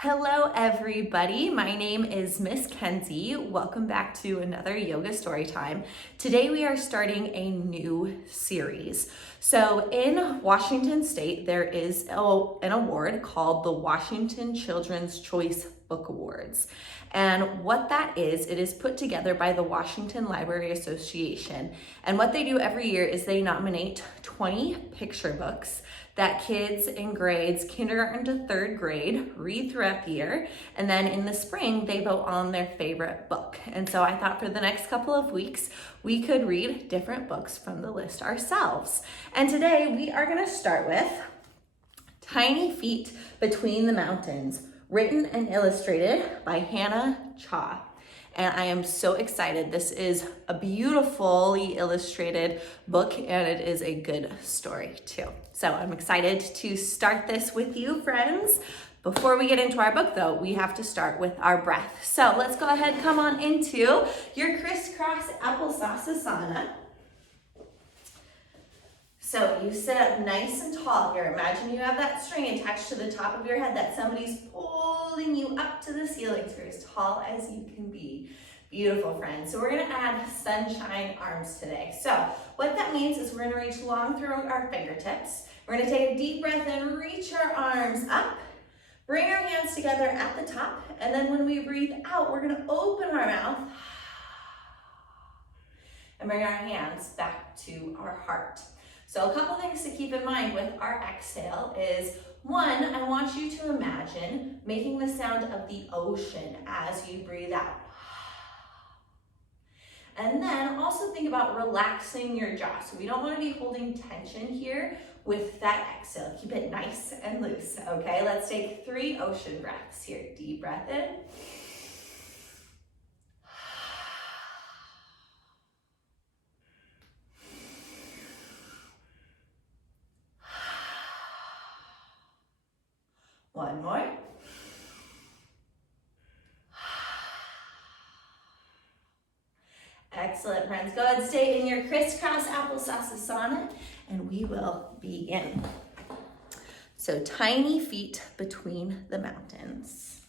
Hello everybody, my name is Miss Kenzie. Welcome back to another yoga story time. Today we are starting a new series. So in Washington State, there is an award called the Washington Children's Choice Book Awards. And what that is, it is put together by the Washington Library Association. And what they do every year is they nominate 20 picture books that kids in grades kindergarten to third grade read throughout the year. And then in the spring, they vote on their favorite book. And so I thought for the next couple of weeks, we could read different books from the list ourselves. And today we are gonna start with Tiny Feet Between the Mountains, written and illustrated by Hannah Cha. And I am so excited. This is a beautifully illustrated book and it is a good story too. So I'm excited to start this with you, friends. Before we get into our book though, we have to start with our breath. So let's go ahead, come on into your crisscross applesauce asana. So you sit up nice and tall here. Imagine you have that string attached to the top of your head that somebody's pulling you up to the ceiling, so you're as tall as you can be. Beautiful, friends. So we're gonna add sunshine arms today. So what that means is we're gonna reach long through our fingertips. We're gonna take a deep breath and reach our arms up. Bring our hands together at the top, and then when we breathe out, we're gonna open our mouth and bring our hands back to our heart. So a couple things to keep in mind with our exhale is, one, I want you to imagine making the sound of the ocean as you breathe out. And then also think about relaxing your jaw. So we don't want to be holding tension here with that exhale. Keep it nice and loose, okay? Let's take 3 ocean breaths here. Deep breath in. One more. Excellent, friends. Go ahead and stay in your crisscross applesauce asana, and we will begin. So, tiny feet between the mountains.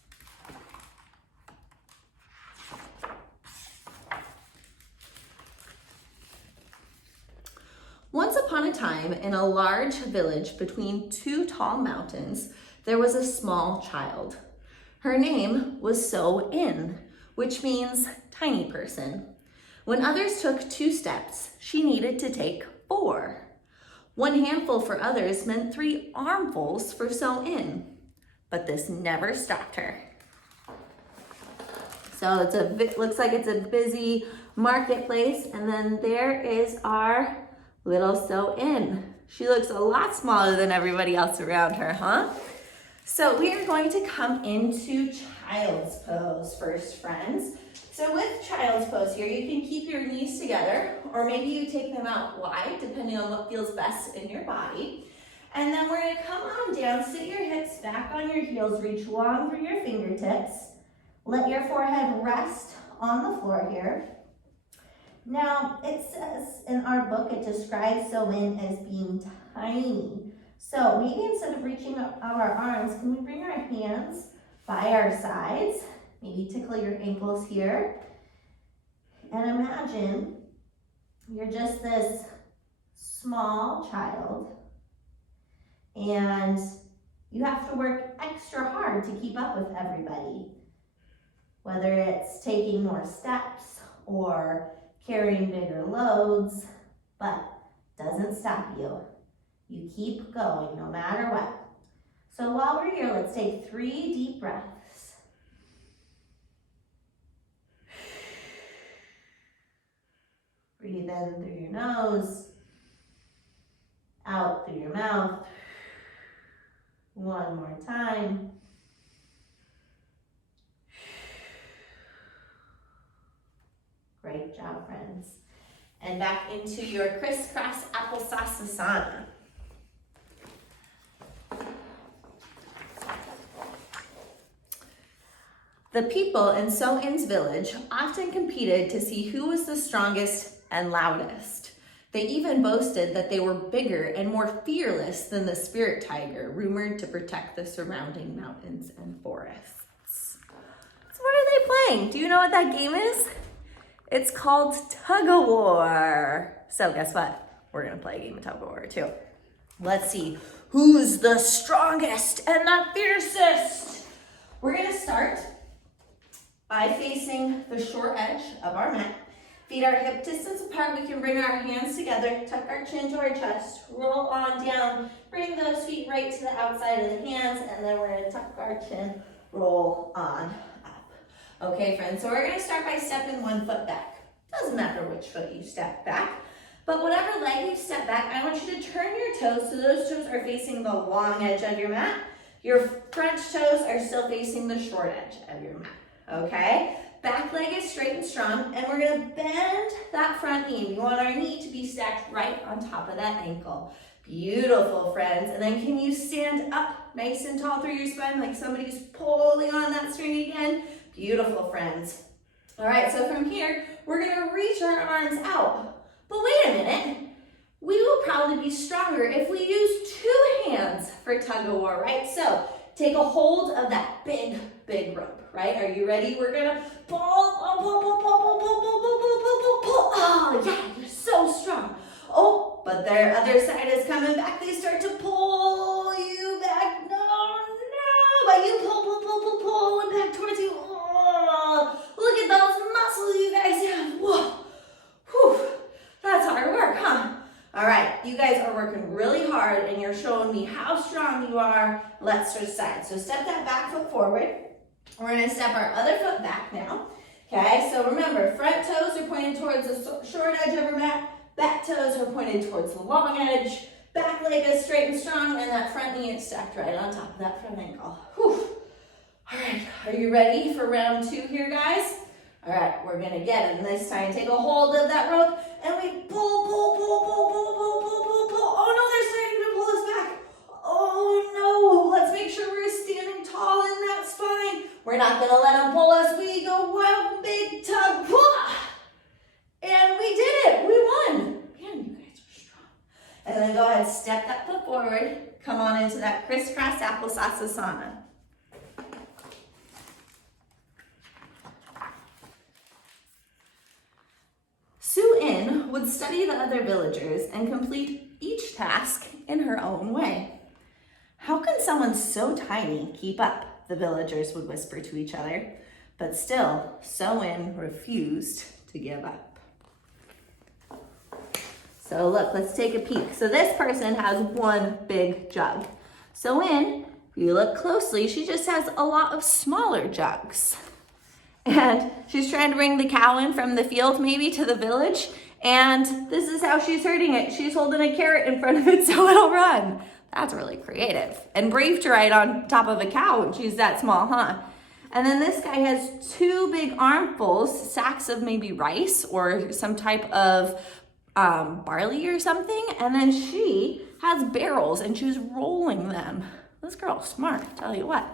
Once upon a time, in a large village between 2 tall mountains, there was a small child. Her name was So-In, which means tiny person. When others took 2 steps, she needed to take 4. 1 handful for others meant 3 armfuls for So-In, but this never stopped her. So it looks like it's a busy marketplace, and then there is our little So-In. She looks a lot smaller than everybody else around her, huh? So we are going to come into child's pose first, friends. So with child's pose here, you can keep your knees together, or maybe you take them out wide, depending on what feels best in your body. And then we're gonna come on down, sit your hips back on your heels, reach long through your fingertips. Let your forehead rest on the floor here. Now, it says in our book, it describes So-In as being tiny. So maybe instead of reaching up our arms, can we bring our hands by our sides? Maybe tickle your ankles here. And imagine you're just this small child and you have to work extra hard to keep up with everybody. Whether it's taking more steps or carrying bigger loads, but doesn't stop you. You keep going no matter what. So while we're here, let's take 3 deep breaths. Breathe in through your nose, out through your mouth. One more time. Great job, friends. And back into your crisscross applesauce asana. The people in So-In's village often competed to see who was the strongest and loudest. They even boasted that they were bigger and more fearless than the spirit tiger, rumored to protect the surrounding mountains and forests. So what are they playing? Do you know what that game is? It's called tug-of-war. So guess what? We're gonna play a game of tug-of-war too. Let's see who's the strongest and the fiercest. We're gonna start by facing the short edge of our mat. Feet are hip distance apart. We can bring our hands together, tuck our chin to our chest, roll on down, bring those feet right to the outside of the hands, and then we're gonna tuck our chin, roll on up. Okay, friends, so we're gonna start by stepping one foot back. Doesn't matter which foot you step back, but whatever leg you step back, I want you to turn your toes so those toes are facing the long edge of your mat. Your front toes are still facing the short edge of your mat, okay? Back leg is straight and strong, and we're gonna bend that front knee. We want our knee to be stacked right on top of that ankle. Beautiful, friends. And then can you stand up nice and tall through your spine like somebody's pulling on that string again? Beautiful, friends. All right, so from here, we're gonna reach our arms out. But wait a minute, we will probably be stronger if we use two hands for tug-of-war, right? So take a hold of that big rope, right? Are you ready? We're gonna pull. Oh, yeah, you're so strong. Oh, but their other side is coming back. They start to pull you back. No, but you pull, and back towards you. Oh, look at those muscles you guys have. Whoa, whew, that's hard work, huh? All right, you guys are working really hard and you're showing me how strong you are. Let's switch sides. So step that back foot forward. We're gonna step our other foot back now. Okay, so remember, front toes are pointed towards the short edge of our mat. Back toes are pointed towards the long edge. Back leg is straight and strong, and that front knee is stacked right on top of that front ankle. Whew. All right, are you ready for round two here, guys? All right, we're gonna get it. And this time, take a hold of that rope, and we pull. Oh no, they're starting to pull us back. Oh no, let's make sure we're standing tall in that spine. We're not gonna let them pull us. We go one big tug, and we did it. We won. Man, you guys are strong. And then go ahead, step that foot forward. Come on into that crisscross applesauce asana. Sue-In would study the other villagers and complete each task in her own way. How can someone so tiny keep up? The villagers would whisper to each other, but still, Sue-In refused to give up. So look, let's take a peek. So this person has one big jug. Sue-In, if you look closely, she just has a lot of smaller jugs. And she's trying to bring the cow in from the field maybe to the village, and this is how she's herding it. She's holding a carrot in front of it so it'll run. That's really creative. And brave to ride on top of a cow when she's that small, huh? And then this guy has two big armfuls, sacks of maybe rice or some type of barley or something. And then she has barrels and she's rolling them. This girl's smart, I tell you what.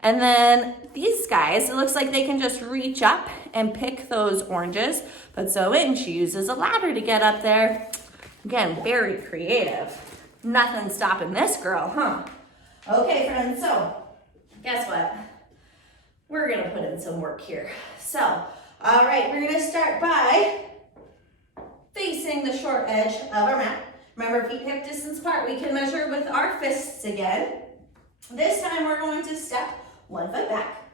And then these guys, it looks like they can just reach up and pick those oranges. But Sue-In, she uses a ladder to get up there. Again, very creative. Nothing stopping this girl, huh? Okay, friends, so guess what? We're gonna put in some work here. So, all right, we're gonna start by facing the short edge of our mat. Remember, feet hip distance apart. We can measure with our fists again. This time we're going to step one foot back.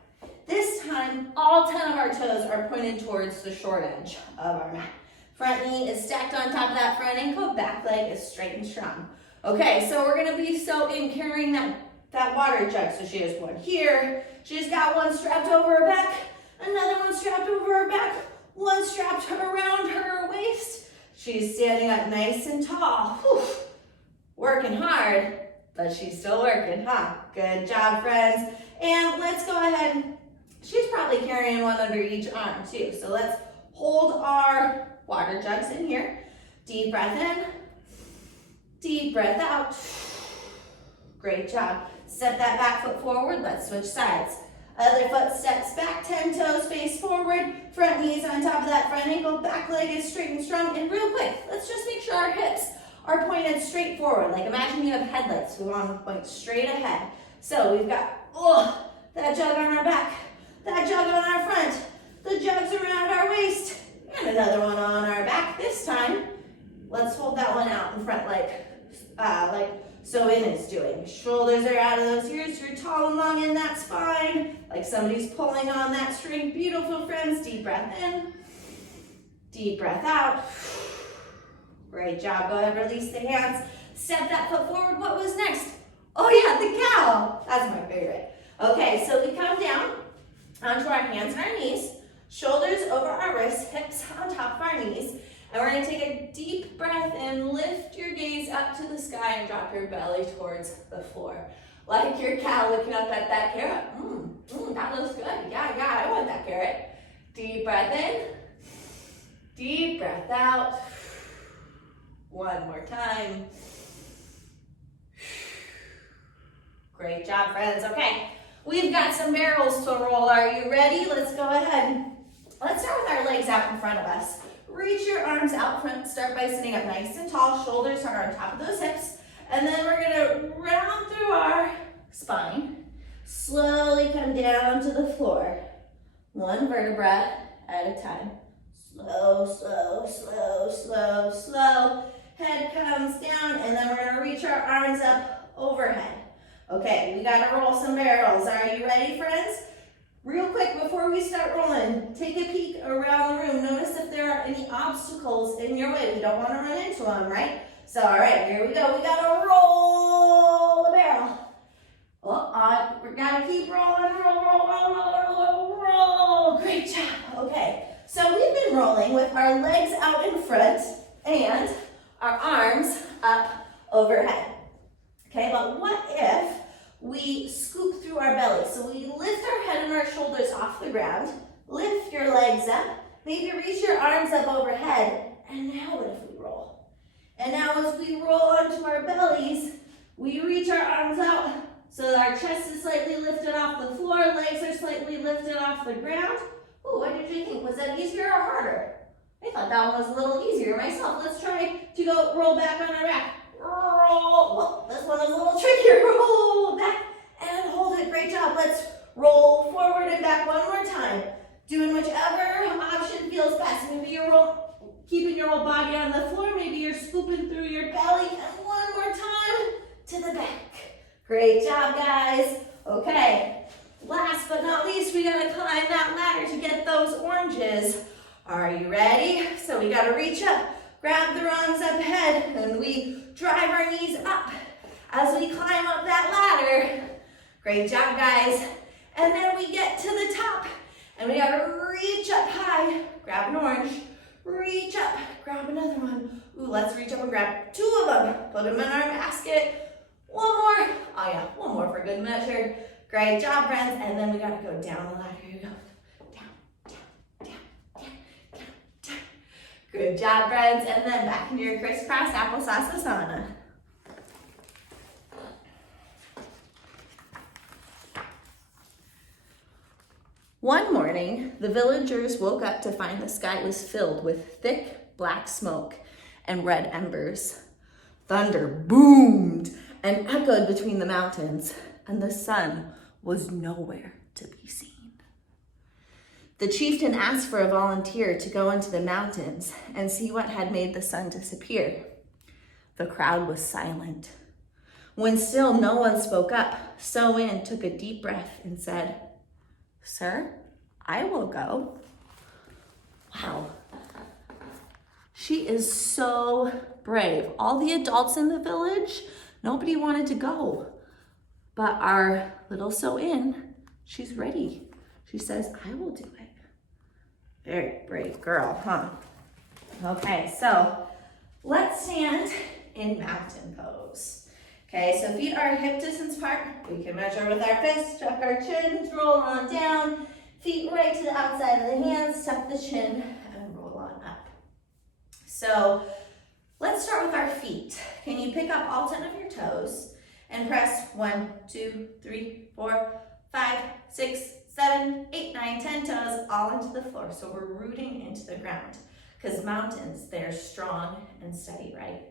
This time, all 10 of our toes are pointed towards the short edge of our mat. Front knee is stacked on top of that front ankle, back leg is straight and strong. Okay, so we're gonna be Sue-In carrying that water jug. So she has one here, she's got one strapped over her back, another one strapped over her back, one strapped around her waist. She's standing up nice and tall. Whew. Working hard, but she's still working, huh? Good job, friends. And let's go ahead. She's probably carrying one under each arm too. So let's hold our water jugs in here. Deep breath in, deep breath out. Great job. Step that back foot forward. Let's switch sides. Other foot steps back, 10 toes face forward, front knees on top of that front ankle, back leg is straight and strong. And real quick, let's just make sure our hips are pointed straight forward. Like imagine you have headlights. We want to point straight ahead. So we've got, that jug on our back, that jug on our front, the jugs around our waist, and another one on our back. This time, let's hold that one out in front like so in is doing. Shoulders are out of those ears. You're tall and long in that spine, like somebody's pulling on that string. Beautiful, friends. Deep breath in, deep breath out. Great job. Go ahead, release the hands. Step that foot forward. What was next? Oh yeah, the cow. That's my favorite. Okay, so we come down onto our hands and our knees, shoulders over our wrists, hips on top of our knees. And we're gonna take a deep breath in, lift your gaze up to the sky and drop your belly towards the floor. Like your cow looking up at that carrot. That looks good. Yeah, I want that carrot. Deep breath in, deep breath out. One more time. Great job, friends. Okay, we've got some barrels to roll. Are you ready? Let's go ahead. Let's start with our legs out in front of us. Reach your arms out front. Start by sitting up nice and tall. Shoulders are on top of those hips. And then we're gonna round through our spine. Slowly come down to the floor. One vertebra at a time. Slow, slow, slow, slow, slow. Head comes down, and then we're gonna reach our arms up overhead. Okay, we gotta roll some barrels. Are you ready, friends? Real quick, before we start rolling, take a peek around the room. Notice if there are any obstacles in your way. We don't want to run into them, right? So, all right, here we go. We got to roll a barrel. We got to keep rolling, roll. Great job. Okay, so we've been rolling with our legs out in front and our arms up overhead. Okay, but what if we scoop through our belly? So we lift our head and our shoulders off the ground, lift your legs up, maybe reach your arms up overhead, and now what if we roll? And now as we roll onto our bellies, we reach our arms out so that our chest is slightly lifted off the floor, legs are slightly lifted off the ground. Ooh, what did you think? Was that easier or harder? I thought that one was a little easier myself. Let's try to go roll back on our back. Roll. Well, this one is a little trickier. Roll back and hold it. Great job. Let's roll forward and back one more time. Doing whichever option feels best. Maybe you're keeping your whole body on the floor. Maybe you're scooping through your belly. And one more time to the back. Great job, guys. Okay. Last but not least, we gotta climb that ladder to get those oranges. Are you ready? So we gotta reach up. Grab the rungs up ahead, and we drive our knees up as we climb up that ladder. Great job, guys. And then we get to the top, and we gotta reach up high, grab an orange, reach up, grab another one. Ooh, let's reach up and grab two of them, put them in our basket. One more. Oh yeah, one more for good measure. Great job, friends. And then we gotta go down the ladder. Here you go. Good job, friends. And then back into your crisscross applesauce asana. One morning, the villagers woke up to find the sky was filled with thick black smoke and red embers. Thunder boomed and echoed between the mountains, and the sun was nowhere to be seen. The chieftain asked for a volunteer to go into the mountains and see what had made the sun disappear. The crowd was silent. When still no one spoke up, So-In took a deep breath and said, "Sir, I will go." Wow. She is so brave. All the adults in the village, nobody wanted to go. But our little So-In, she's ready. She says, "I will do it." Very brave girl, huh? Okay, so let's stand in mountain pose. Okay, so feet are hip distance apart. We can measure with our fists, tuck our chins, roll on down. Feet right to the outside of the hands, tuck the chin, and roll on up. So let's start with our feet. Can you pick up all 10 of your toes and press 1, 2, 3, 4, 5, 6, 7, 8, 9, 10 toes, all into the floor. So we're rooting into the ground because mountains, they're strong and steady, right?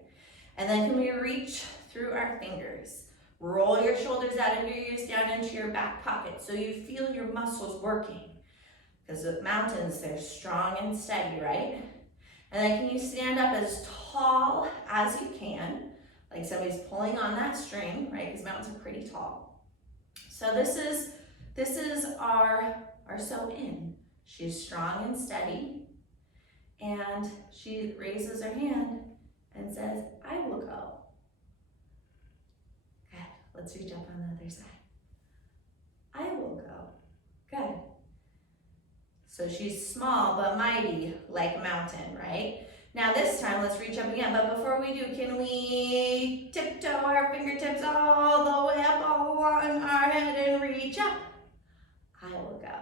And then can we reach through our fingers? Roll your shoulders out of your ears down into your back pocket so you feel your muscles working. Because with mountains, they're strong and steady, right? And then can you stand up as tall as you can, like somebody's pulling on that string, right? Because mountains are pretty tall. So this is our sew in. She's strong and steady, and she raises her hand and says, I will go. Good. Let's reach up on the other side. I will go. Good. So she's small but mighty like a mountain, right? Now this time, let's reach up again. But before we do, can we tiptoe our fingertips all the way up along our head and reach up? I will go.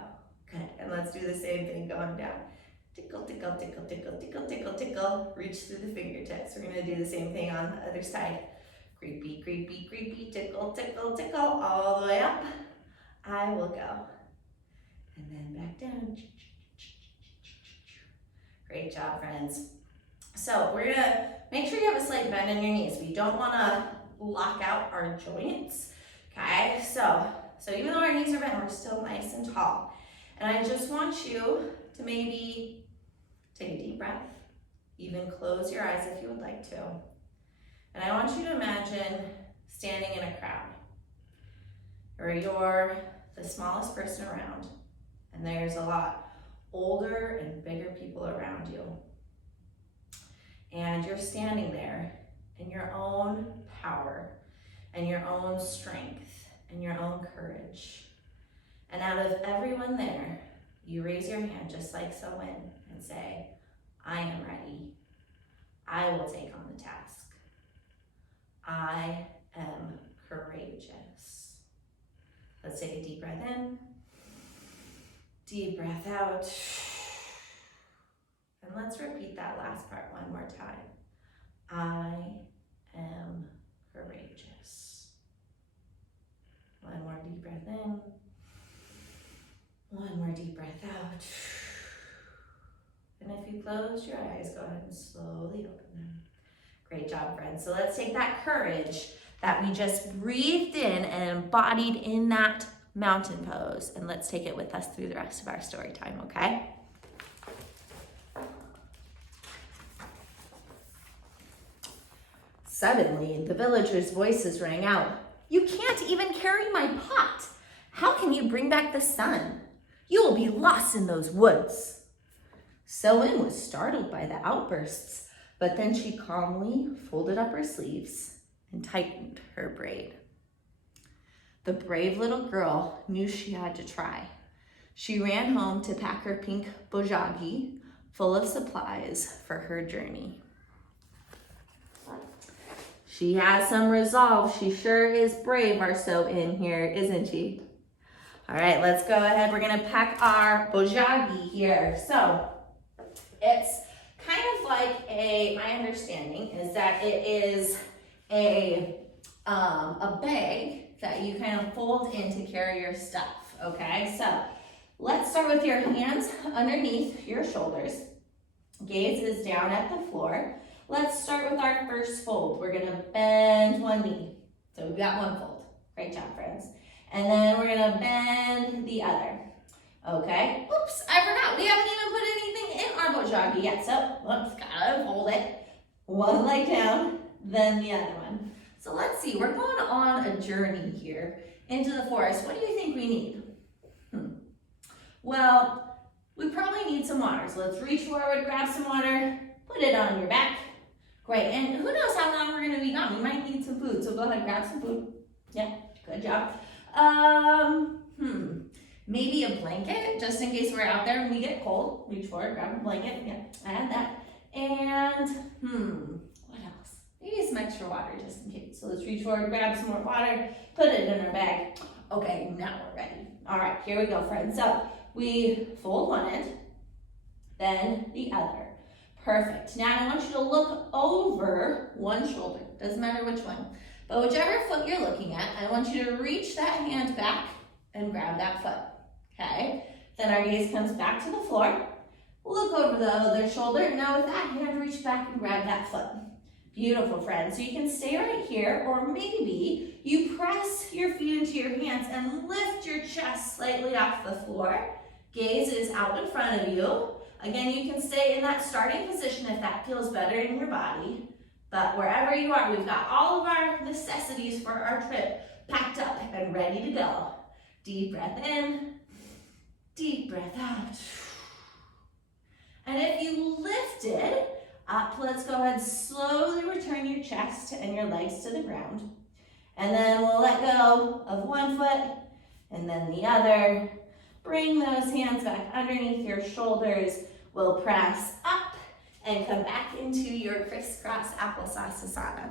Good. And let's do the same thing going down. Tickle, tickle, tickle, tickle, tickle, tickle, tickle. Reach through the fingertips. We're going to do the same thing on the other side. Creepy, creepy, creepy, tickle, tickle, tickle, all the way up. I will go. And then back down. Great job, friends. So we're gonna make sure you have a slight bend in your knees. We don't wanna lock out our joints, okay? So even though our knees are bent, we're still nice and tall. And I just want you to maybe take a deep breath, even close your eyes if you would like to. And I want you to imagine standing in a crowd where you're the smallest person around, and there's a lot older and bigger people around you. And you're standing there in your own power and your own strength and your own courage. And out of everyone there, you raise your hand just like so in and say, I am ready. I will take on the task. I am courageous. Let's take a deep breath in. Deep breath out. And let's repeat that last part one more time. I am courageous. One more deep breath in. One more deep breath out. And if you close your eyes, go ahead and slowly open them. Great job, friends. So let's take that courage that we just breathed in and embodied in that mountain pose, and let's take it with us through the rest of our story time, okay? Suddenly, the villagers' voices rang out. You can't even carry my pot. How can you bring back the sun? You will be lost in those woods. Selwyn was startled by the outbursts, but then she calmly folded up her sleeves and tightened her braid. The brave little girl knew she had to try. She ran home to pack her pink bojagi full of supplies for her journey. She has some resolve. She sure is brave, our sew-in here, isn't she? All right, let's go ahead. We're gonna pack our bojagi here. So it's kind of like my understanding is that it is a bag that you kind of fold in to carry your stuff, okay? So let's start with your hands underneath your shoulders. Gaze is down at the floor. Let's start with our first fold. We're gonna bend one knee. So we've got one fold. Great job, friends. And then we're gonna bend the other. Okay, oops, I forgot. We haven't even put anything in our bojagi yet. So, oops, gotta fold it. One leg down, then the other one. So let's see, we're going on a journey here into the forest. What do you think we need? Well, we probably need some water. So let's reach forward, grab some water, put it on your back. Great, and who knows how long we're gonna be gone? We might need some food, so go ahead, grab some food. Yeah, good job. Maybe a blanket, just in case we're out there and we get cold. Reach forward, grab a blanket, yeah, add that. And, what else? Maybe some extra water, just in case. So let's reach forward, grab some more water, put it in our bag. Okay, now we're ready. All right, here we go, friends. So we fold one end, then the other. Perfect. Now I want you to look over one shoulder. Doesn't matter which one. But whichever foot you're looking at, I want you to reach that hand back and grab that foot. Okay, then our gaze comes back to the floor. Look over the other shoulder. Now with that hand, reach back and grab that foot. Beautiful, friends. So you can stay right here, or maybe you press your feet into your hands and lift your chest slightly off the floor. Gaze is out in front of you. Again, you can stay in that starting position if that feels better in your body. But wherever you are, we've got all of our necessities for our trip packed up and ready to go. Deep breath in, deep breath out. And if you lifted up, let's go ahead and slowly return your chest and your legs to the ground. And then we'll let go of one foot and then the other. Bring those hands back underneath your shoulders. We'll press up and come back into your crisscross applesauce asana.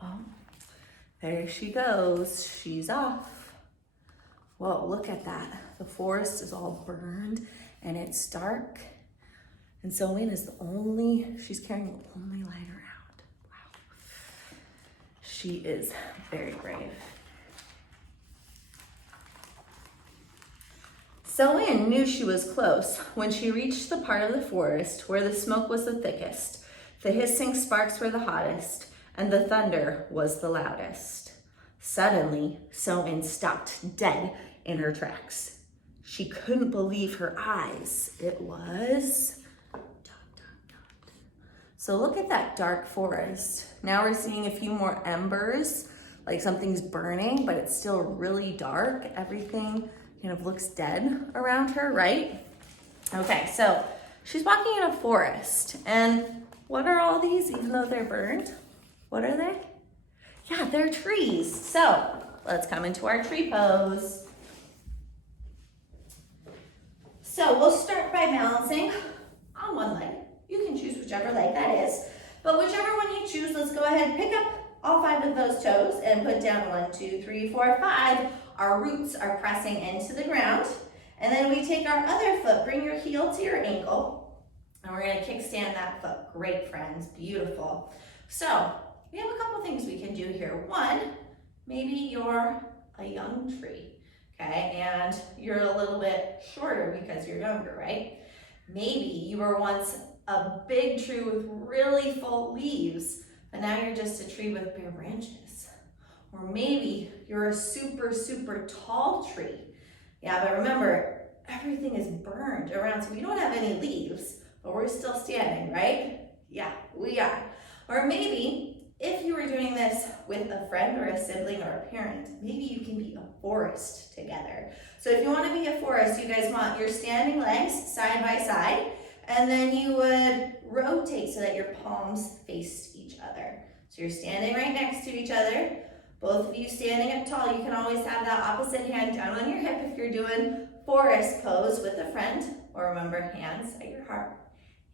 Oh, there she goes. She's off. Whoa, look at that. The forest is all burned and it's dark. And So-In is she's carrying the only light around. Wow. She is very brave. So-In knew she was close when she reached the part of the forest where the smoke was the thickest, the hissing sparks were the hottest, and the thunder was the loudest. Suddenly, So-In stopped dead in her tracks. She couldn't believe her eyes. It was... So look at that dark forest. Now we're seeing a few more embers, like something's burning, but it's still really dark. Everything kind of looks dead around her, right? Okay, so she's walking in a forest, and what are all these, even though they're burned? What are they? Yeah, they're trees. So let's come into our tree pose. So we'll start by balancing on one leg. You can choose whichever leg that is, but whichever one you choose, let's go ahead and pick up all 5 of those toes and put down 1, 2, 3, 4, 5. Our roots are pressing into the ground. And then we take our other foot, bring your heel to your ankle, and we're gonna kickstand that foot. Great, friends, beautiful. So we have a couple things we can do here. One, maybe you're a young tree, okay? And you're a little bit shorter because you're younger, right? Maybe you were once a big tree with really full leaves, but now you're just a tree with bare branches. Or maybe you're a super, super tall tree. Yeah, but remember, everything is burned around, so we don't have any leaves, but we're still standing, right? Yeah, we are. Or maybe if you were doing this with a friend or a sibling or a parent, maybe you can be a forest together. So if you want to be a forest, you guys want your standing legs side by side, and then you would rotate so that your palms faced each other. So you're standing right next to each other. Both of you standing up tall. You can always have that opposite hand down on your hip if you're doing forest pose with a friend. Or remember, hands at your heart,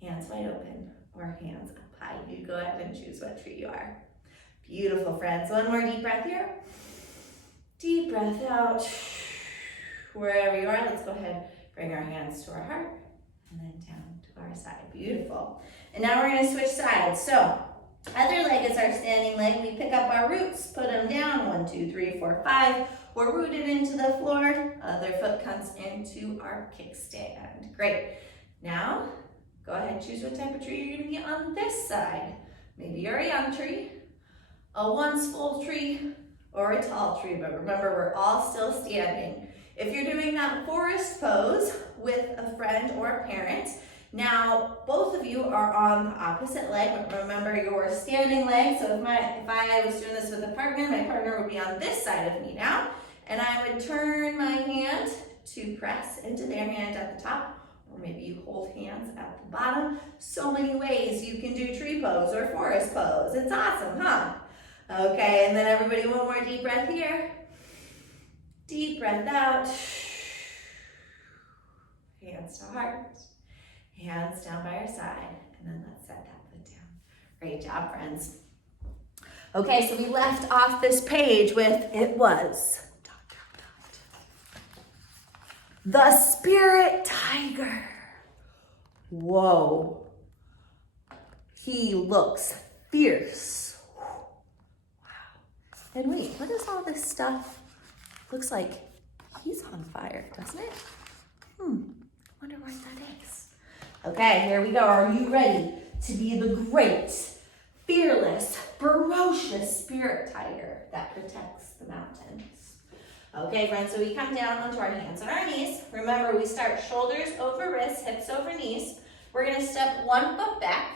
hands wide open, or hands up high. You go ahead and choose what tree you are. Beautiful, friends. One more deep breath here. Deep breath out. Wherever you are, let's go ahead, bring our hands to our heart, and then down to our side. Beautiful. And now we're going to switch sides. So other leg is our standing leg. We pick up our roots, put them down. 1, 2, 3, 4, 5. We're rooted into the floor. Other foot comes into our kickstand. Great. Now, go ahead and choose what type of tree you're going to be on this side. Maybe you're a young tree, a once full tree, or a tall tree. But remember, we're all still standing. If you're doing that forest pose with a friend or a parent, now both of you are on the opposite leg, but remember your standing leg. So if I was doing this with a partner, my partner would be on this side of me now, and I would turn my hand to press into their hand at the top, or maybe you hold hands at the bottom. So many ways you can do tree pose or forest pose. It's awesome, huh? Okay, and then everybody, one more deep breath here. Deep breath out. Hands to heart. Hands down by your side. And then let's set that foot down. Great job, friends. Okay, so we left off this page with it was the spirit tiger. Whoa. He looks fierce. Wow. And wait, what is all this stuff? Looks like he's on fire, doesn't it? Wonder what that is. Okay, here we go. Are you ready to be the great, fearless, ferocious spirit tiger that protects the mountains? Okay, friends, so we come down onto our hands and our knees. Remember, we start shoulders over wrists, hips over knees. We're gonna step 1 foot back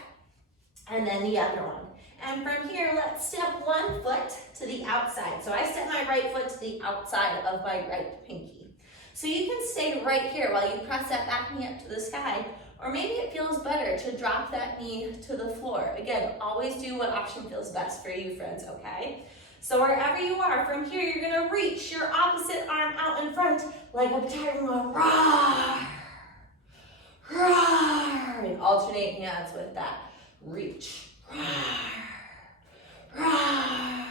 and then the other one. And from here, let's step 1 foot to the outside. So I step my right foot to the outside of my right pinky. So you can stay right here while you press that back knee up to the sky, or maybe it feels better to drop that knee to the floor. Again, always do what option feels best for you, friends, okay? So wherever you are, from here, you're gonna reach your opposite arm out in front like a tiger, roar, roar, and alternate hands with that. Reach, roar, roar.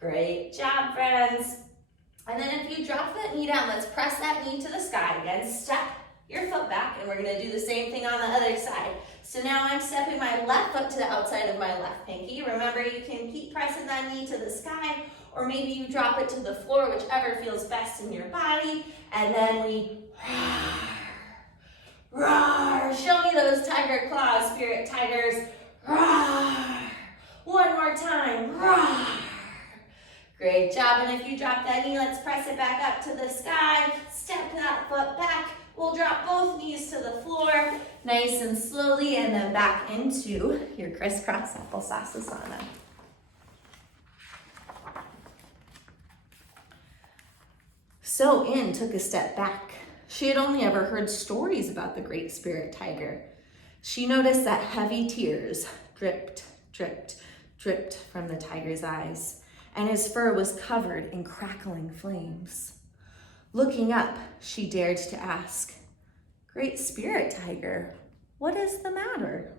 Great job, friends. And then if you drop that knee down, let's press that knee to the sky again. Step your foot back, and we're gonna do the same thing on the other side. So now I'm stepping my left foot to the outside of my left pinky. Remember, you can keep pressing that knee to the sky, or maybe you drop it to the floor, whichever feels best in your body. And then we roar, roar. Show me those tiger claws, spirit tigers. Roar. One more time, roar. Great job, and if you drop that knee, let's press it back up to the sky. Step that foot back. We'll drop both knees to the floor, nice and slowly, and then back into your crisscross applesauce asana. So-In took a step back. She had only ever heard stories about the great spirit tiger. She noticed that heavy tears dripped, dripped, dripped from the tiger's eyes, and his fur was covered in crackling flames. Looking up, she dared to ask, "Great spirit tiger, what is the matter?"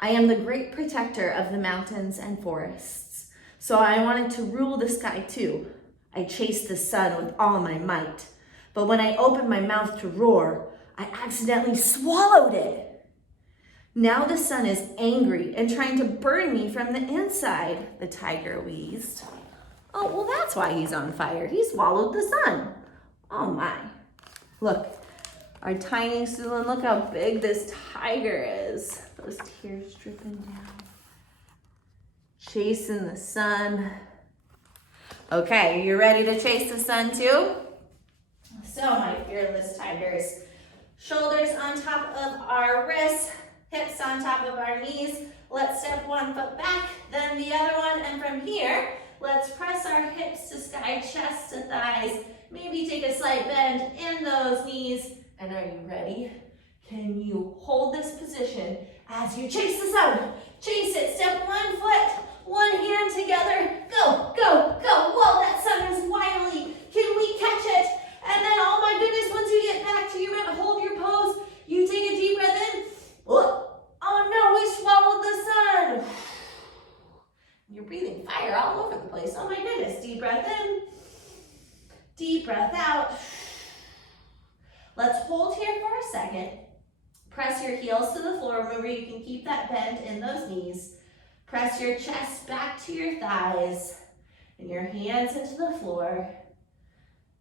"I am the great protector of the mountains and forests, so I wanted to rule the sky too. I chased the sun with all my might, but when I opened my mouth to roar, I accidentally swallowed it. Now the sun is angry and trying to burn me from the inside," the tiger wheezed. "Oh, well, that's why he's on fire. He swallowed the sun. Oh my. Look, our tiny Sulan, look how big this tiger is." Those tears dripping down. Chasing the sun. Okay, you ready to chase the sun too? So my fearless tigers, shoulders on top of our wrists, hips on top of our knees. Let's step 1 foot back, then the other one, and from here, let's press our hips to sky, chest to thighs. Maybe take a slight bend in those knees. And are you ready? Can you hold this position as you chase the sun? Chase it, step 1 foot, 1 hand together. Go, go, go. Whoa, that sun is wily. Can we catch it? And then, oh my goodness, once you get back to your mat, hold your pose. You take a deep breath in. Oh no, we swallowed the sun. You're breathing fire all over the place. Oh my goodness. Deep breath in. Deep breath out. Let's hold here for a second. Press your heels to the floor. Remember, you can keep that bend in those knees. Press your chest back to your thighs and your hands into the floor.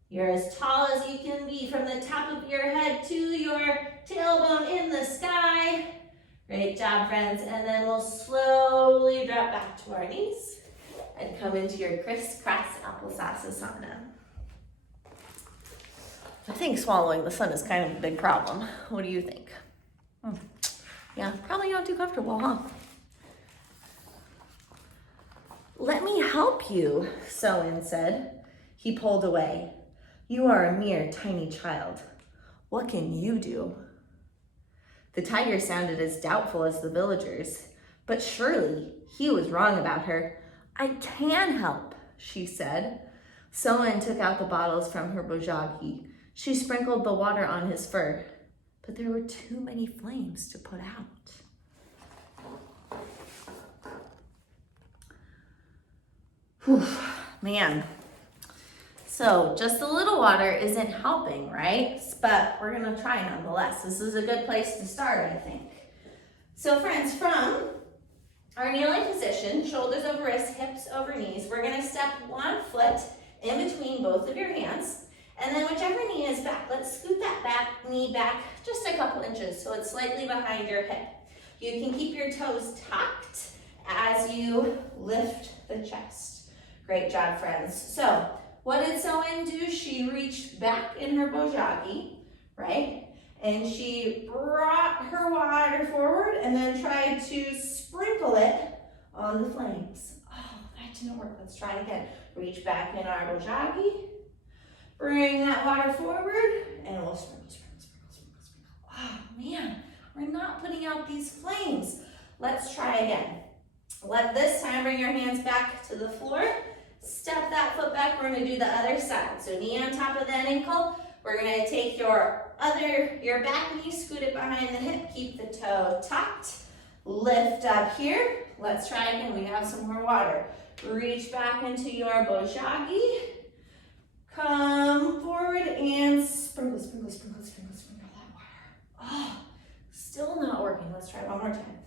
You're as tall as you can be from the top of your head to your tailbone in the sky. Great job, friends. And then we'll slowly drop back to our knees and come into your crisscross applesauce asana. I think swallowing the sun is kind of a big problem. What do you think? Yeah, probably not too comfortable, huh? "Let me help you," So-In said. He pulled away. "You are a mere tiny child. What can you do?" The tiger sounded as doubtful as the villagers, but surely he was wrong about her. "I can help," she said. So-In took out the bottles from her bojagi. She sprinkled the water on his fur, but there were too many flames to put out. Whew, man. So just a little water isn't helping, right? But we're gonna try nonetheless. This is a good place to start, I think. So friends, from our kneeling position, shoulders over wrists, hips over knees. We're gonna step one foot in between both of your hands, and then whichever knee is back, let's scoot that knee back just a couple inches so it's slightly behind your hip. You can keep your toes tucked as you lift the chest. Great job, friends. So what did So-In do? She reached back in her bojagi, right? And she brought her water forward and then tried to sprinkle it on the flames. Oh, that didn't work. Let's try it again. Reach back in our bojagi, bring that water forward, and we'll sprinkle, sprinkle, sprinkle, sprinkle, sprinkle. Oh man, we're not putting out these flames. Let's try again. This time bring your hands back to the floor. Step that foot back. We're gonna do the other side. So knee on top of that ankle. We're gonna take your back knee, scoot it behind the hip, keep the toe tucked, lift up here. Let's try again, we have some more water. Reach back into your bojagi, come forward and sprinkle, sprinkle, sprinkle, sprinkle, sprinkle that water. Oh, still not working, let's try one more time.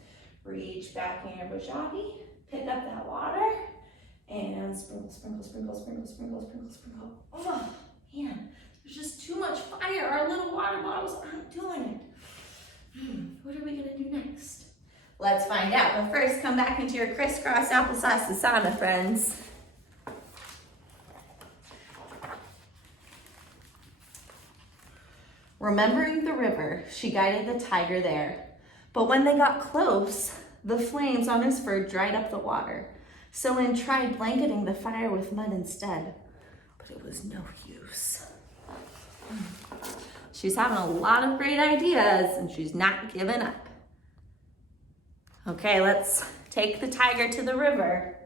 Reach back in your bojagi, pick up that water, and sprinkle, sprinkle, sprinkle, sprinkle, sprinkle, sprinkle, sprinkle. Oh, man. There's just too much fire. Our little water bottles aren't doing it. What are we gonna do next? Let's find out. But first, come back into your crisscross applesauce asana, friends. Remembering the river, she guided the tiger there. But when they got close, the flames on his fur dried up the water. So-In tried blanketing the fire with mud instead, but it was no use. She's having a lot of great ideas and she's not giving up. Okay, let's take the tiger to the river.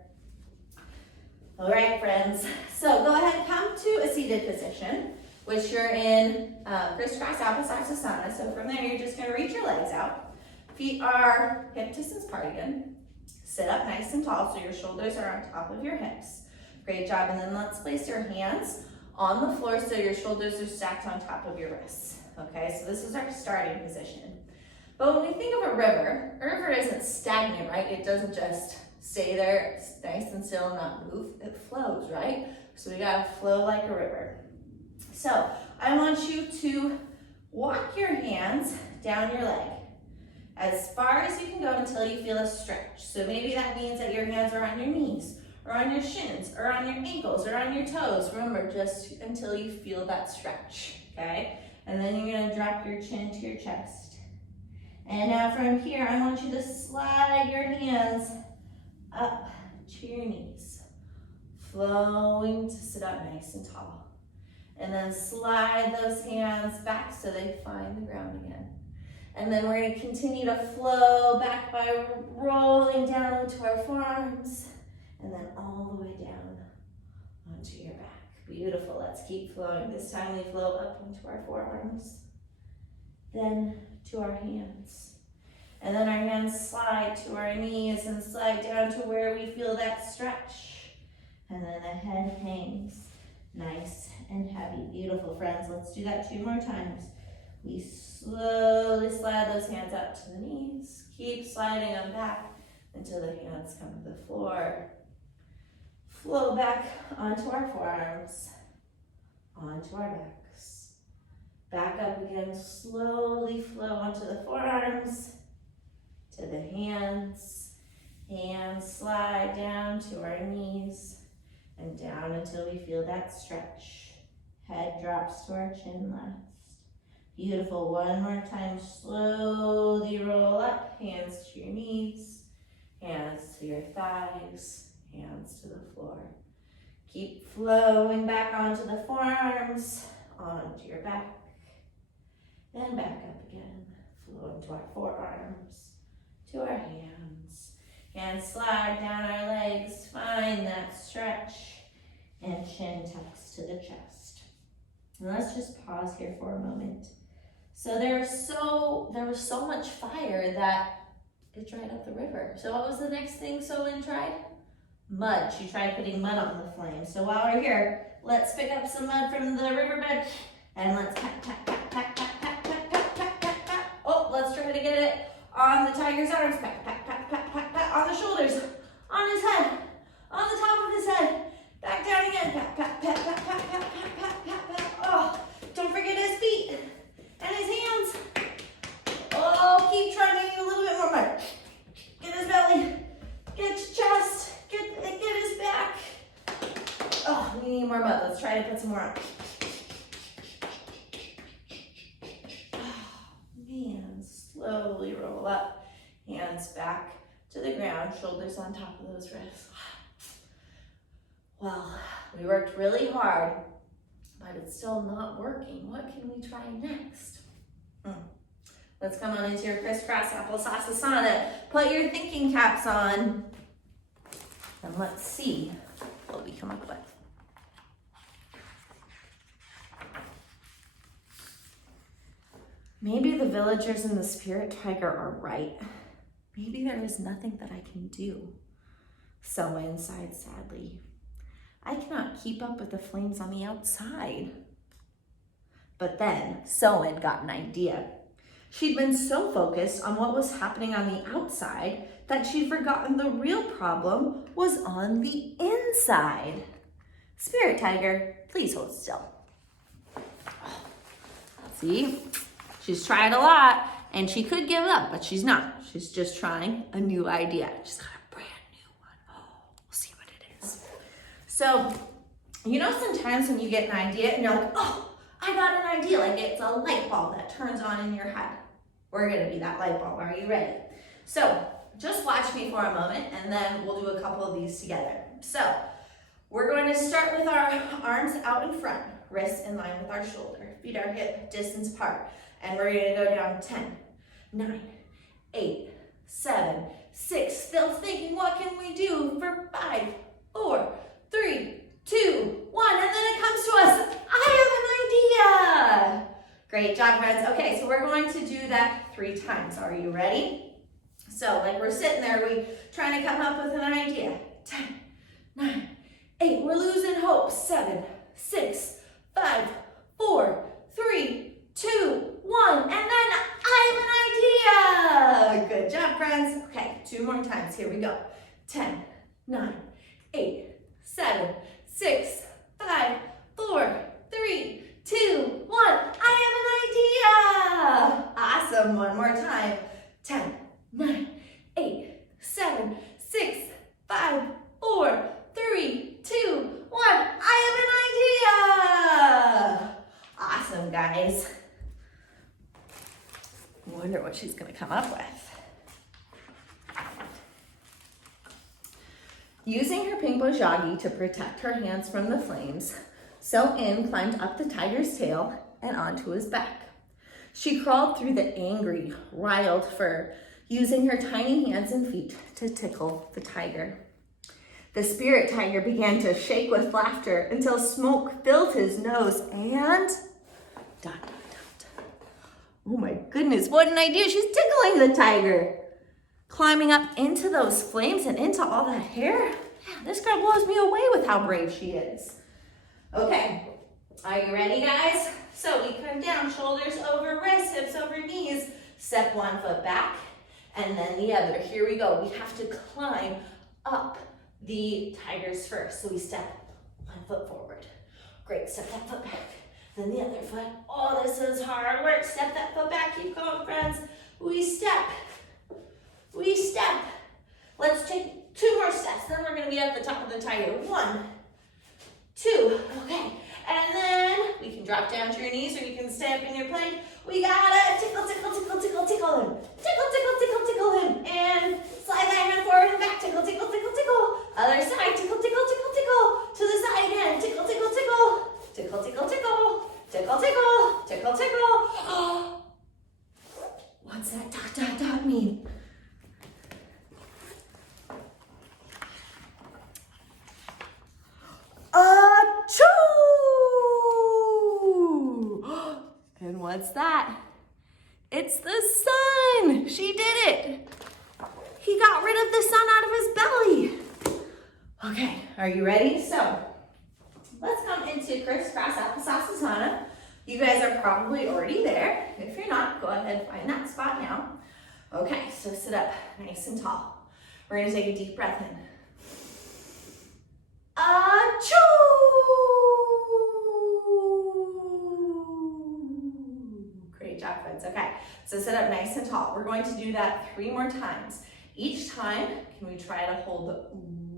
All right, friends. So go ahead and come to a seated position, which you're in crisscross applesauce asana. So from there, you're just gonna reach your legs out. Feet are hip distance apart again. Sit up nice and tall so your shoulders are on top of your hips. Great job. And then let's place your hands on the floor so your shoulders are stacked on top of your wrists. Okay, so this is our starting position. But when we think of a river isn't stagnant, right? It doesn't just stay there, it's nice and still and not move. It flows, right? So we gotta flow like a river. So I want you to walk your hands down your leg as far as you can go until you feel a stretch. So maybe that means that your hands are on your knees, or on your shins, or on your ankles, or on your toes. Remember, just until you feel that stretch, okay? And then you're gonna drop your chin to your chest. And now from here, I want you to slide your hands up to your knees, flowing to sit up nice and tall. And then slide those hands back so they find the ground again. And then we're gonna continue to flow back by rolling down into our forearms, and then all the way down onto your back. Beautiful, let's keep flowing. This time we flow up into our forearms, then to our hands. And then our hands slide to our knees and slide down to where we feel that stretch. And then the head hangs nice and heavy. Beautiful, friends. Let's do that 2 more times. We slowly slide those hands up to the knees. Keep sliding them back until the hands come to the floor. Flow back onto our forearms, onto our backs. Back up again, slowly flow onto the forearms, to the hands, and slide down to our knees, and down until we feel that stretch. Head drops to our chin last. Beautiful, one more time, slowly roll up, hands to your knees, hands to your thighs, hands to the floor. Keep flowing back onto the forearms, onto your back, then back up again. Flow into our forearms, to our hands, and slide down our legs, find that stretch, and chin tucks to the chest. And let's just pause here for a moment. So there was so much fire that it dried up the river. So what was the next thing So-In tried? Mud. She tried putting mud on the flame. So while we're here, let's pick up some mud from the riverbed and let's pat, pat, pat, pat, pat, pat, pat, pat, pat, pat, pat. Oh, let's try to get it on the tiger's arms. Pat, pat, pat, pat, pat, pat on the shoulders. try to put some more on. Man, slowly roll up, hands back to the ground, shoulders on top of those wrists. Well, we worked really hard, but it's still not working. What can we try next? Let's come on into your crisscross applesauce asana. Put your thinking caps on, and let's see what we come up with. Maybe the villagers and the spirit tiger are right. Maybe there is nothing that I can do. Someone sighed sadly. I cannot keep up with the flames on the outside. But then Soen got an idea. She'd been so focused on what was happening on the outside that she'd forgotten the real problem was on the inside. Spirit tiger, please hold still. See? She's tried a lot, and she could give up, but she's not. She's just trying a new idea. She's got a brand new one. Oh, we'll see what it is. So, you know sometimes when you get an idea and you're like, oh, I got an idea. Like it's a light bulb that turns on in your head. We're gonna be that light bulb. Are you ready? So, just watch me for a moment, and then we'll do a couple of these together. So, we're going to start with our arms out in front, wrists in line with our shoulder, feet are hip distance apart. And we're gonna go down 10, 9, 8, 7, 6. Still thinking, what can we do for 5, 4, 3, 2, 1. And then it comes to us, I have an idea. Great job, friends. Okay, so we're going to do that 3 times. Are you ready? So like we're sitting there, we trying to come up with an idea. 10, 9, 8. We're losing hope. 7, 6, 5, 4, 3, 2, 1, and then I have an idea. Good job, friends. Okay, 2 more times. Here we go. 10, 9, 8, 7, 6, 5, 4, 3, 2, 1. I have an idea. Awesome. One more time. 10, 9, 8, 7, 6, 5, 4, 3, 2, 1. I have an idea. Awesome, guys. Wonder what she's gonna come up with. Using her pink bojagi to protect her hands from the flames, So-In climbed up the tiger's tail and onto his back. She crawled through the angry, riled fur, using her tiny hands and feet to tickle the tiger. The spirit tiger began to shake with laughter until smoke filled his nose and... dot, dot, dot. Oh my goodness, what an idea. She's tickling the tiger. Climbing up into those flames and into all that hair. Yeah, this girl blows me away with how brave she is. Okay, are you ready, guys? So we come down, shoulders over wrists, hips over knees. Step 1 foot back and then the other. Here we go. We have to climb up the tiger's fur. So we step 1 foot forward. Great, step that foot back. Then the other foot. Oh, this is hard work. Step that foot back. Keep going, friends. We step. We step. Let's take 2 more steps. Then we're going to be at the top of the tiger. 1, 2. Okay. And then we can drop down to your knees or you can stay up in your plank. We gotta tickle, tickle, tickle, tickle, tickle him. Tickle, tickle, tickle, tickle him. And slide that hand forward and back. Tickle, tickle, tickle, tickle. Other side. Tickle, tickle, tickle, tickle. To the side again. Tickle, tickle, tickle. Tickle, tickle, tickle. Tickle, tickle. Tickle, tickle. What's that dot, dot, dot mean? Achoo! And what's that? It's the sun! She did it! He got rid of the sun out of his belly. Okay, are you ready? So, let's come into crisscross applesauce asana. You guys are probably already there. If you're not, go ahead and find that spot now. Okay, so sit up nice and tall. We're gonna take a deep breath in. Achoo! Great job, friends. Okay, so sit up nice and tall. We're going to do that 3 more times. Each time, can we try to hold a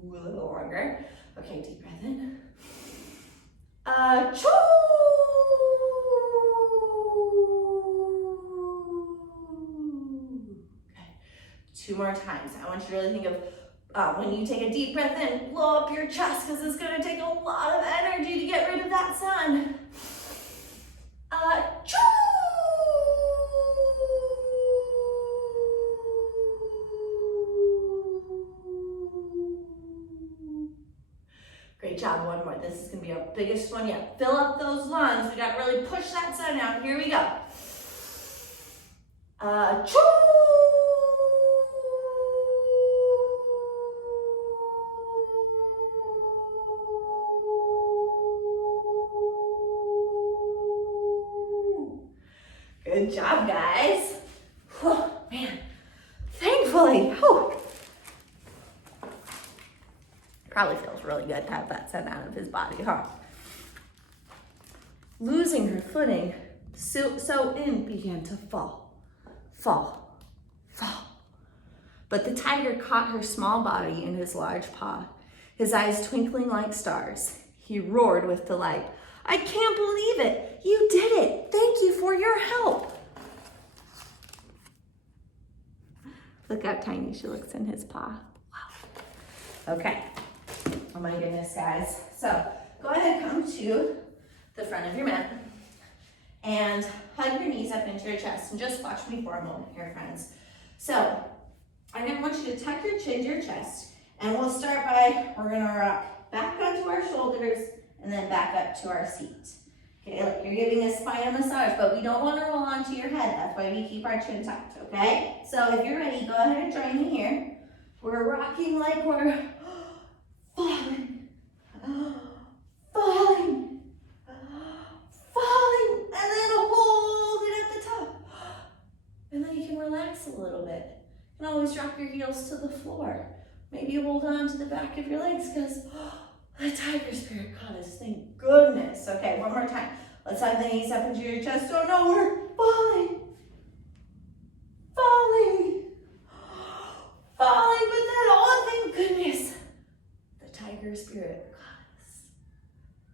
little longer? Okay, deep breath in. Achoo! Okay. 2 more times. I want you to really think of when you take a deep breath in, blow up your chest because it's going to take a lot of energy to get rid of that sun. Achoo! Great job, one more. This is gonna be our biggest one yet. Fill up those lungs. We gotta really push that sun out. Here we go. Choo! Good job, guys. Whew, man, thankfully, whew. Probably feels really good to have that sent out of his body, huh? Losing her footing, So-In began to fall. But the tiger caught her small body in his large paw, his eyes twinkling like stars. He roared with delight. I can't believe it! You did it! Thank you for your help! Look how tiny she looks in his paw. Wow. Okay. Oh my goodness, guys. So go ahead and come to the front of your mat and hug your knees up into your chest and just watch me for a moment here, friends. So I'm gonna want you to tuck your chin to your chest, and we'll start by, we're gonna rock back onto our shoulders and then back up to our seat. Okay, look, you're giving a spine massage, but we don't want to roll onto your head. That's why we keep our chin tucked, okay? So if you're ready, go ahead and join me here. We're rocking like we're falling, and then hold it at the top. And then you can relax a little bit. You can always rock your heels to the floor. Maybe hold on to the back of your legs because the tiger spirit caught us, thank goodness. Okay, one more time. Let's hug the knees up into your chest. Oh no, we're falling, but then, oh, thank goodness, the tiger spirit caught us.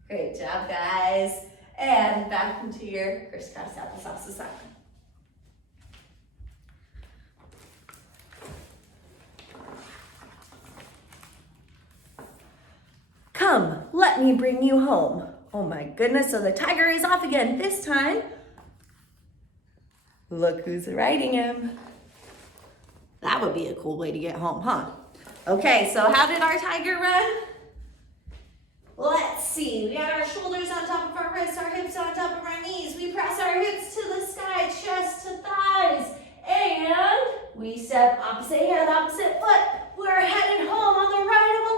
Great job, guys. And back into your crisscross applesauce asana. Come, let me bring you home. Oh my goodness, so the tiger is off again. This time, look who's riding him. That would be a cool way to get home, huh? Okay, so how did our tiger run? Let's see, we got our shoulders on top of our wrists, our hips on top of our knees. We press our hips to the sky, chest to thighs. And we step opposite hand, opposite foot. We're headed home on the ride of a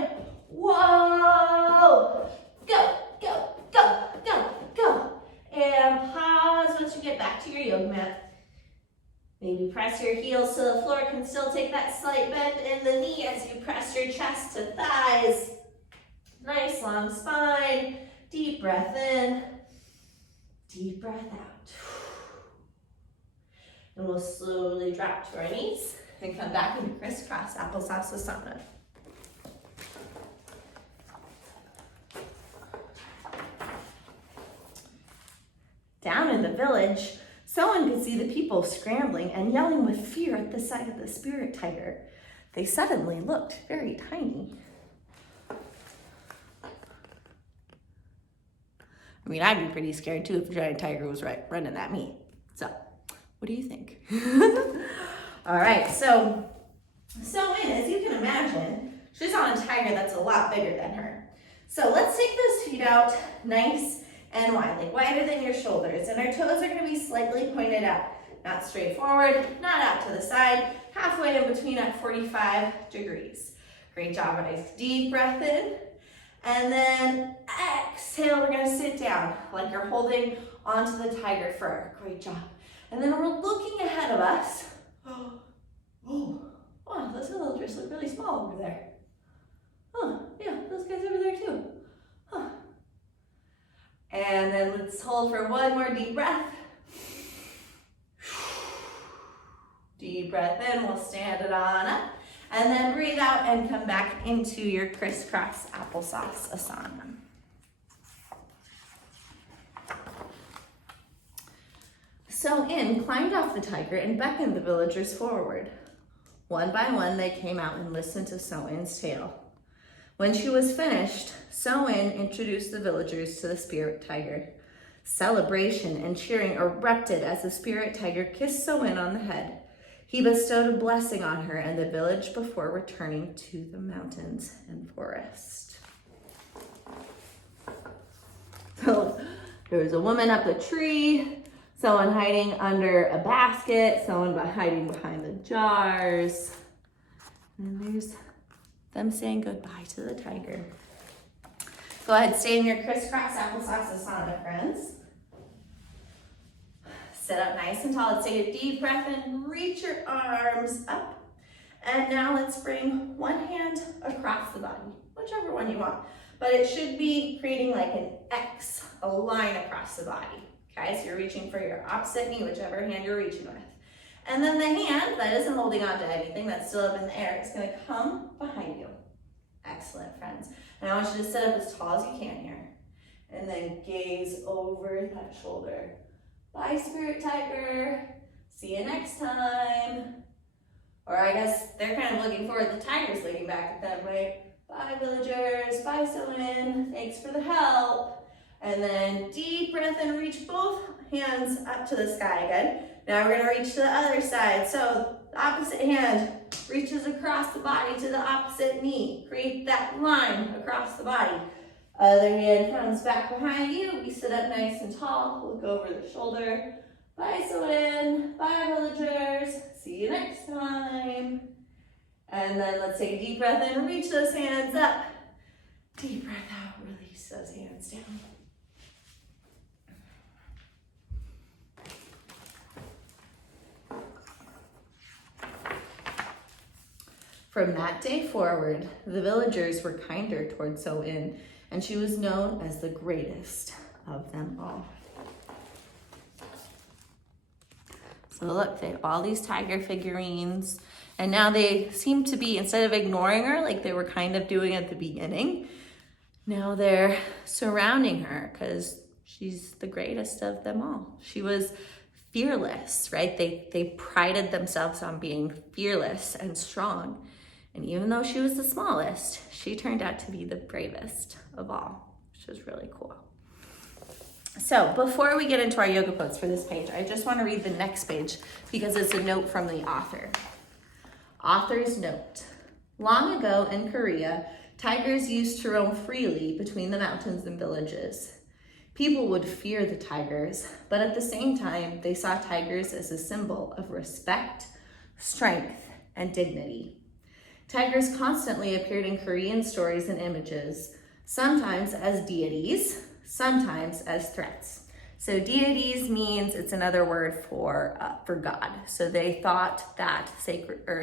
lifetime. Whoa! Go, go, go, go, go. And pause once you get back to your yoga mat. Maybe press your heels to the floor. Can still take that slight bend in the knee as you press your chest to thighs. Nice long spine. Deep breath in. Deep breath out. And we'll slowly drop to our knees and come back into crisscross applesauce asana. Down in the village, someone could see the people scrambling and yelling with fear at the sight of the spirit tiger. They suddenly looked very tiny. I mean, I'd be pretty scared too if a giant tiger was running at me. So, what do you think? All right, so In, as you can imagine, she's on a tiger that's a lot bigger than her. So let's take those feet out nice and wide, like wider than your shoulders. And our toes are gonna be slightly pointed out, not straight forward, not out to the side, halfway in between at 45 degrees. Great job, guys. Deep breath in. And then exhale, we're gonna sit down like you're holding onto the tiger fur. Great job. And then we're looking ahead of us. Oh, wow, those villagers look really small over there. Huh, yeah, those guys over there too. Huh. And then let's hold for one more deep breath. Deep breath in, we'll stand it on up. And then breathe out and come back into your crisscross applesauce asana. So-in climbed off the tiger and beckoned the villagers forward. One by one, they came out and listened to So-in's tale. When she was finished, So-in introduced the villagers to the spirit tiger. Celebration and cheering erupted as the spirit tiger kissed So-in on the head. He bestowed a blessing on her and the village before returning to the mountains and forest. So there was a woman up a tree, someone hiding under a basket, someone hiding behind the jars. And there's them saying goodbye to the tiger. Go ahead, stay in your crisscross applesauce asana, friends. Sit up nice and tall. Let's take a deep breath in, reach your arms up. And now let's bring one hand across the body, whichever one you want. But it should be creating like an X, a line across the body. Okay, so you're reaching for your opposite knee, whichever hand you're reaching with. And then the hand that isn't holding on to anything, that's still up in the air, is gonna come behind you. Excellent, friends. And I want you to sit up as tall as you can here. And then gaze over that shoulder. Bye, Spirit Tiger. See you next time. Or I guess they're kind of looking forward, the tiger's looking back at them, right? Bye, villagers. Bye, So-in. Thanks for the help. And then deep breath in, reach both hands up to the sky again. Now we're gonna reach to the other side. So the opposite hand reaches across the body to the opposite knee. Create that line across the body. Other hand comes back behind you. We sit up nice and tall. Look over the shoulder. Bye, So-in. Bye, villagers. See you next time. And then let's take a deep breath in, reach those hands up. Deep breath out, release those hands down. From that day forward, the villagers were kinder toward So-in, and she was known as the greatest of them all. So look, they have all these tiger figurines, and now they seem to be, instead of ignoring her like they were kind of doing at the beginning, now they're surrounding her because she's the greatest of them all. She was fearless, right? They prided themselves on being fearless and strong. And even though she was the smallest, she turned out to be the bravest of all, which was really cool. So before we get into our yoga quotes for this page, I just want to read the next page because it's a note from the author. Author's note. Long ago in Korea, tigers used to roam freely between the mountains and villages. People would fear the tigers, but at the same time, they saw tigers as a symbol of respect, strength, and dignity. Tigers constantly appeared in Korean stories and images, sometimes as deities, sometimes as threats. So deities means it's another word for God. So they thought that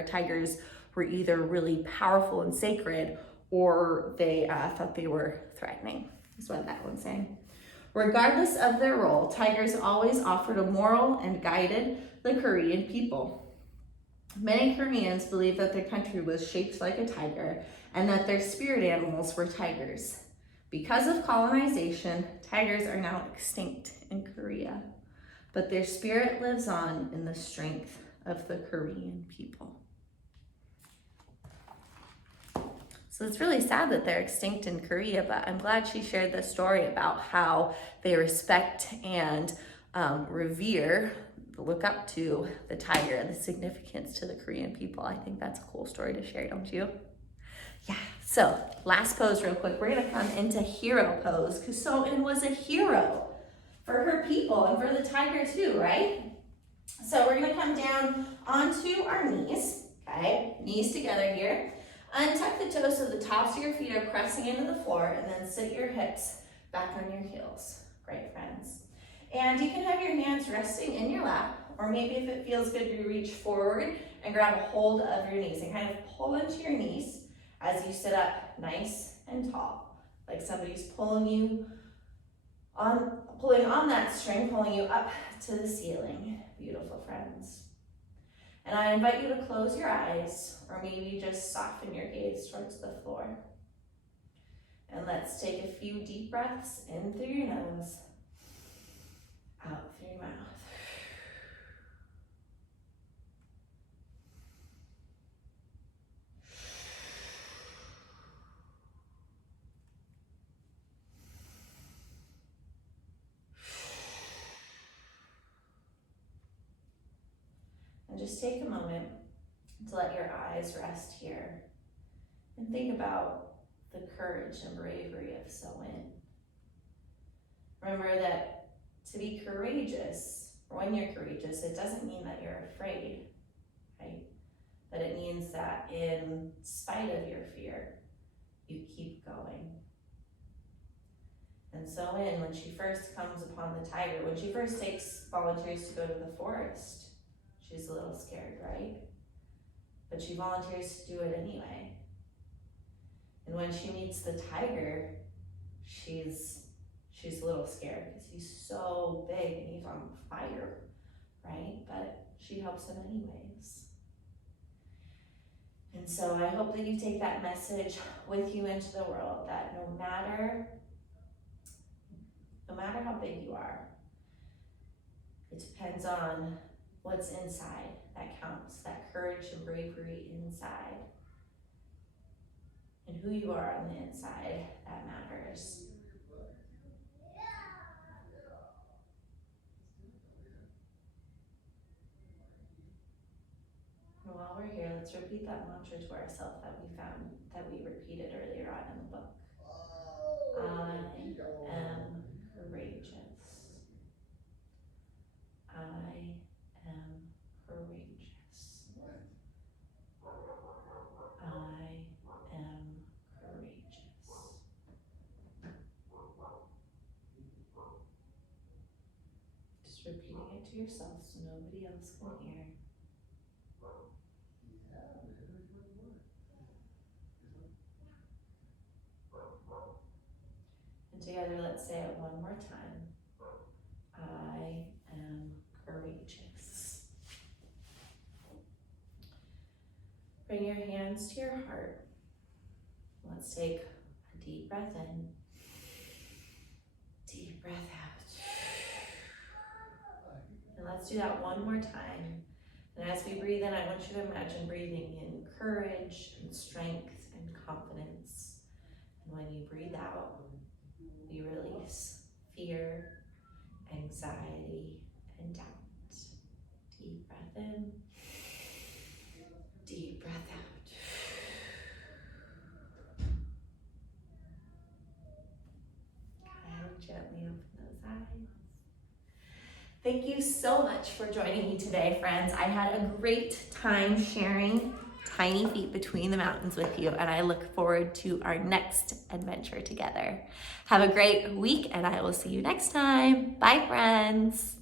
tigers were either really powerful and sacred, or they thought they were threatening. That's what that one's saying. Regardless of their role, tigers always offered a moral and guided the Korean people. Many Koreans believe that their country was shaped like a tiger and that their spirit animals were tigers. Because of colonization, tigers are now extinct in Korea, but their spirit lives on in the strength of the Korean people. So it's really sad that they're extinct in Korea, but I'm glad she shared this story about how they respect and look up to the tiger and the significance to the Korean people. I think that's a cool story to share, don't you? Yeah, so last pose real quick. We're gonna come into hero pose because So-in was a hero for her people and for the tiger too, right? So we're gonna come down onto our knees, okay? Knees together here. Untuck the toes so the tops of your feet are pressing into the floor, and then sit your hips back on your heels. Great, friends. And you can have your hands resting in your lap, or maybe if it feels good, you reach forward and grab a hold of your knees and kind of pull into your knees as you sit up nice and tall, like somebody's pulling on that string, pulling you up to the ceiling. Beautiful, friends. And I invite you to close your eyes, or maybe just soften your gaze towards the floor. And let's take a few deep breaths in through your nose, out through your mouth. And just take a moment to let your eyes rest here and think about the courage and bravery of So-In. Remember that to be courageous, or when you're courageous, it doesn't mean that you're afraid, right? But it means that in spite of your fear, you keep going. And So-In, when she first comes upon the tiger, when she first takes volunteers to go to the forest, she's a little scared, right? But she volunteers to do it anyway. And when she meets the tiger, she's a little scared because he's so big and he's on fire, right? But she helps him anyways. And so I hope that you take that message with you into the world, that no matter how big you are, it depends on what's inside that counts, that courage and bravery inside. And who you are on the inside, that matters. And while we're here, let's repeat that mantra to ourselves that we repeated earlier on in the book. I am courageous. I am courageous. I am courageous. Just repeating it to yourself so nobody else can hear. And together, let's say it one more time. I am courageous. Bring your hands to your heart. Let's take a deep breath in. Deep breath out. And let's do that one more time. And as we breathe in, I want you to imagine breathing in courage and strength and confidence. And when you breathe out, we release fear, anxiety, and doubt. Deep breath in. Deep breath out. And gently open those eyes. Thank you so much for joining me today, friends. I had a great time sharing Tiny Feet Between the Mountains with you, and I look forward to our next adventure together. Have a great week, and I will see you next time. Bye, friends.